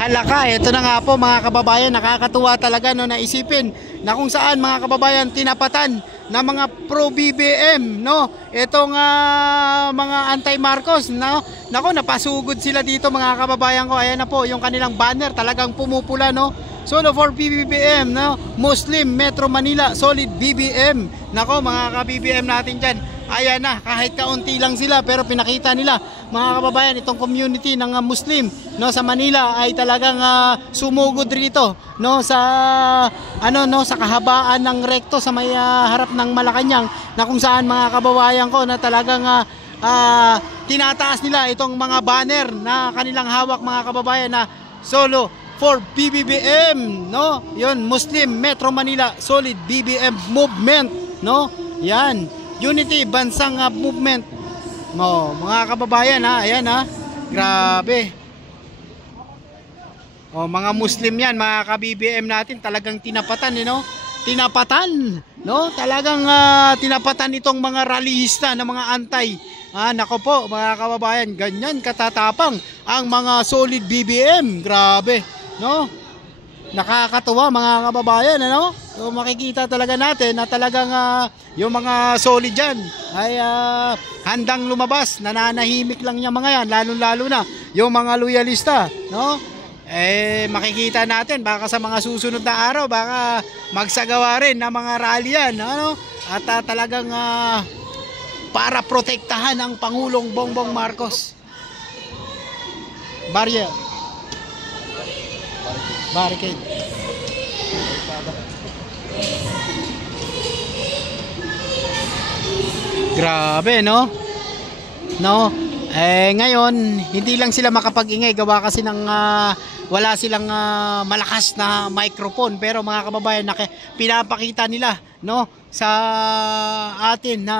Halaka, ito na nga po mga kababayan, nakakatuwa talaga no, naisipin na kung saan mga kababayan tinapatan na mga pro BBM no, itong mga anti-Marcos no. Nako, napasugod sila dito mga kababayan ko. Ayan na po yung kanilang banner, talagang pumupula no. Solo for BBM no, Muslim Metro Manila solid BBM. Nako mga ka-BBM natin dyan, ayan na, kahit kaunti lang sila pero pinakita nila mga kababayan itong community ng Muslim no sa Manila ay talagang sumugod rito no sa sa kahabaan ng rekto sa may harap ng Malacanang, na kung saan mga kababayan ko na talagang tinataas nila itong mga banner na kanilang hawak mga kababayan na solo for BBM no, yun, Muslim Metro Manila solid BBM movement no, yan, unity bansang movement mo mga kababayan ayan grabe. Mga Muslim yan mga ka-BBM natin, talagang tinapatan no, tinapatan no, talagang tinapatan itong mga rallyista na mga antay. Nako po mga kababayan, ganyan katatapang ang mga solid BBM, grabe no, nakakatuwa mga kababayan ano. So makikita talaga natin na talagang yung mga solid dyan ay handang lumabas, nananahimik lang yung mga yan, lalo na yung mga loyalista no. Makikita natin baka sa mga susunod na araw baka magsagawa rin ng mga rally yan ano? At talagang para protektahan ang Pangulong Bongbong Marcos. Barricade. Grabe no. Ngayon hindi lang sila makapag-ingay gawa kasi ng wala silang malakas na microphone, pero mga kababayan pinapakita nila no sa atin na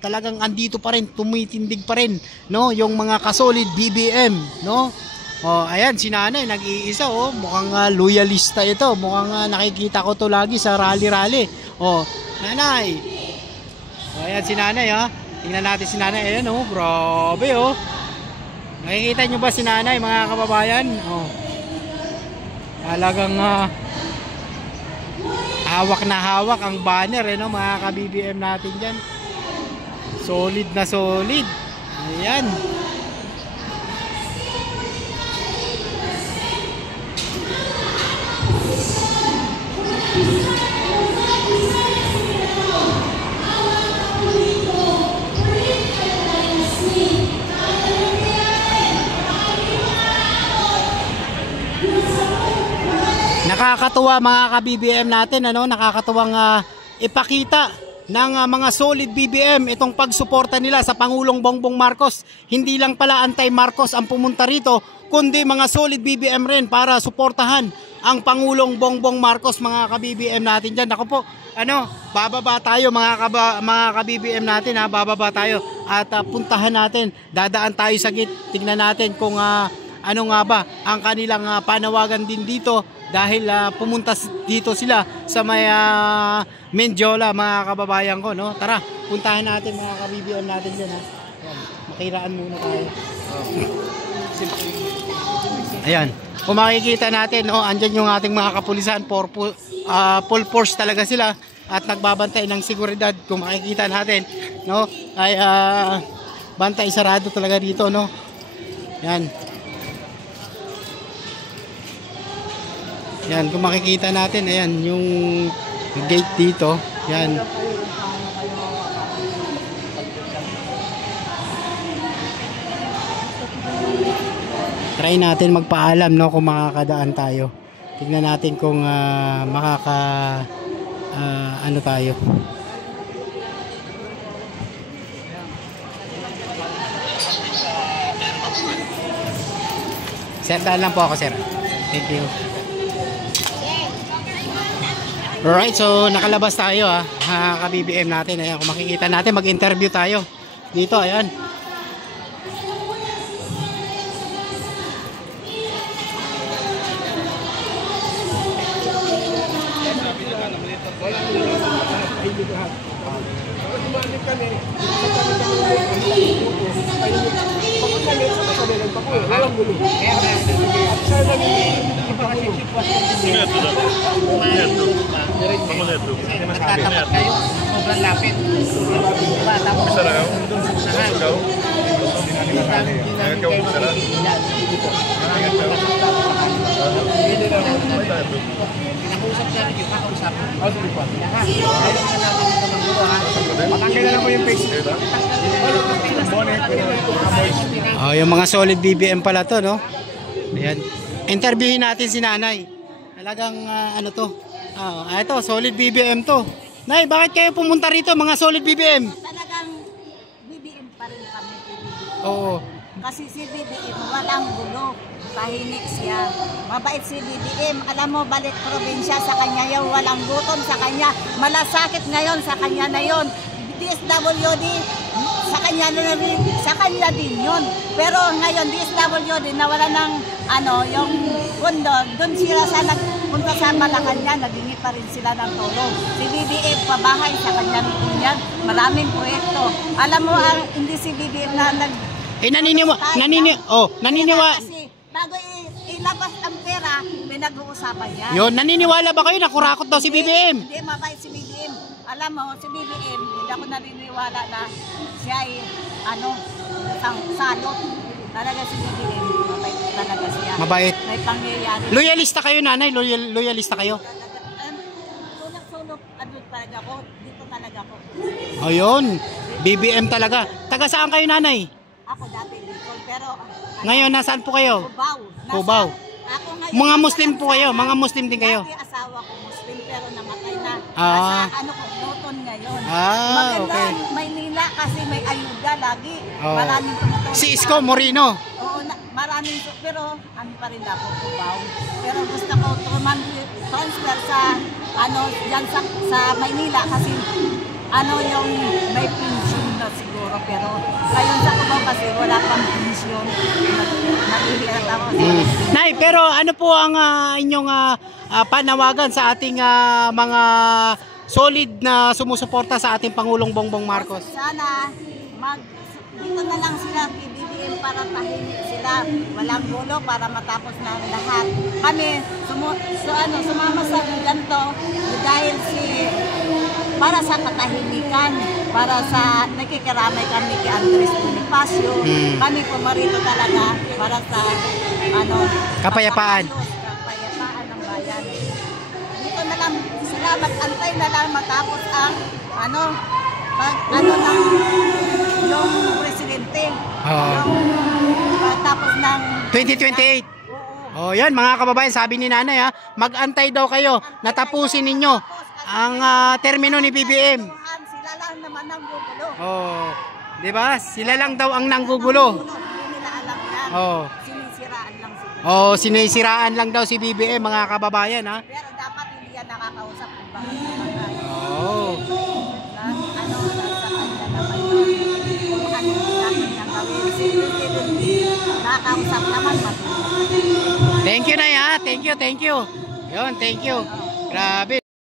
talagang andito pa rin, tumitindig pa rin no yung mga kasolid BBM no. Ayan si nanay nag-iisa mukhang loyalista ito, mukhang nakikita ko to lagi sa rally. Nanay, ayan si nanay tingnan natin si nanay, ayan grabe nakikita nyo ba si nanay mga kababayan? Talagang hawak na hawak ang banner mga ka-BBM natin dyan, solid na solid. Ayan. Nakakatuwa mga ka-BBM natin nakakatuwang ipakita ng mga solid BBM itong pagsuporta nila sa Pangulong Bongbong Marcos. Hindi lang pala anti-Marcos ang pumunta rito, kundi mga solid BBM rin para suportahan ang Pangulong Bongbong Marcos mga ka-BBM natin dyan. Ako po, bababa tayo mga ka-BBM natin bababa tayo at puntahan natin, dadaan tayo sa gate, tingnan natin kung ano nga ba ang kanilang panawagan din dito, dahil pumunta dito sila sa may Mendiola mga kababayan ko no. Tara, puntahan natin mga ka-BBM natin dyan makiraan muna tayo. Ayan, kung makikita natin andyan yung ating mga kapulisan, full force talaga sila at nagbabantay ng seguridad. Kung makikita natin no ay bantay sarado talaga dito no. Yan. Yan, kung makikita natin, ayan yung gate dito. Yan. Try natin magpaalam no kung makakadaan tayo. Tingnan natin kung ano tayo. Sir, daan lang po ako, sir. Thank you. Alright, so nakalabas tayo ka-BBM natin. Ayan, kung makikita natin, mag-interview tayo dito, ayan. Neto na. Neto. Ako neto. Nagtatapat kayo, sobrang lapit. Diba? Tapos, Bisa na ako. Ikaw? Ikaw bisa na? May neto. Pinakusap niya rin yung kakausapin. Sige pa. Matanggal na lang po yung face. Oh, yung mga solid BBM pala to, no? Ayan. Interviewin natin si Nanay. Talagang ano to? Ito, solid BBM to. Nay, bakit kayo pumunta rito, mga solid BBM? Talagang BBM pa rin kami. Oo. Kasi si BBM walang gulo. Tahimik siya. Mabait si BBM. Alam mo, balik probinsya sa kanya yung walang gutom sa kanya. Malasakit ngayon sa kanya na yon. DSWD, sa kanya na rin, sa kanya din yun. Pero ngayon, DSWD nawala ng yung pundo. Doon sila sa nagpunta sa Malacanang, naghingi pa rin sila ng tulong. Si BBM pabahay sa kanyang bunyan. Maraming proyekto. Alam mo, hindi si BBM na naniniwa. Kasi bago ilabas ang pera, may nag-uusapan yan. Yun, naniniwala ba kayo na kurakot daw si BBM? Hindi, mabait si BBM. Alam mo, si BBM, hindi ako naniniwala na siya ay, salot. Talaga si BBM, mabait talaga siya. Mabait. May pangyayari. Loyalista kayo, Nanay? Loyalista kayo? Sulok-sulok, talaga ako. Dito talaga ako. Ayun, BBM talaga. Taga saan kayo, Nanay? Ako dati dito, pero... Ngayon, nasaan po kayo? Cubao. Cubao. Ako ngayon, Mga Muslim po kayo? Mga Muslim din kayo? Dati asawa ko Muslim, pero namatay na. Ah. Nasa ko, Luton ngayon. Ah, Maganda okay. ang Maynila kasi may ayuda lagi. Oh. Maraming tumutulong. Si Isko Moreno. Oo, maraming, pero pa rin ako, Cubao. Pero gusto ko transfer sa, dyan sa Maynila kasi, yung may pension na siguro. Pero, ngayon sa Cubao kasi wala pang pension. Nahihirap ako. Nay, pero ano po ang inyong panawagan sa ating mga solid na sumusuporta sa ating Pangulong Bongbong Marcos? Sana dito na lang sila kay BBM para tahimik sila. Walang gulo para matapos na ang lahat. Kami sumama sa ganito dahil para sa katahimikan, para sa nakikiramay kami kay Andres Bonifacio. Kami pumarito talaga para sa Kapayapaan. kapayapaan ng bayan. Dito na lang sila mag-antay na lang matapos ang yung presidente. Tapos ng 2028. Oh, yan mga kababayan, sabi ni Nanay mag-antay daw kayo, natapusin ninyo ang termino ni BBM. Sila lang naman ang gugulo. Oh, 'di ba? Sila lang daw ang nanggugulo. Hindi nila alam yan. Oh. Sinisiraan lang siguro. Oh, sinisiraan lang daw si BBM mga kababayan Pero dapat hindi yan nakakausap kung bakit namatay. Oh. Nasa kanya naman yun. Kung ano yung natin niyang gawin. Hindi nakakausap naman matulog. Thank you, Nay, Thank you. Yun, thank you. Grabe.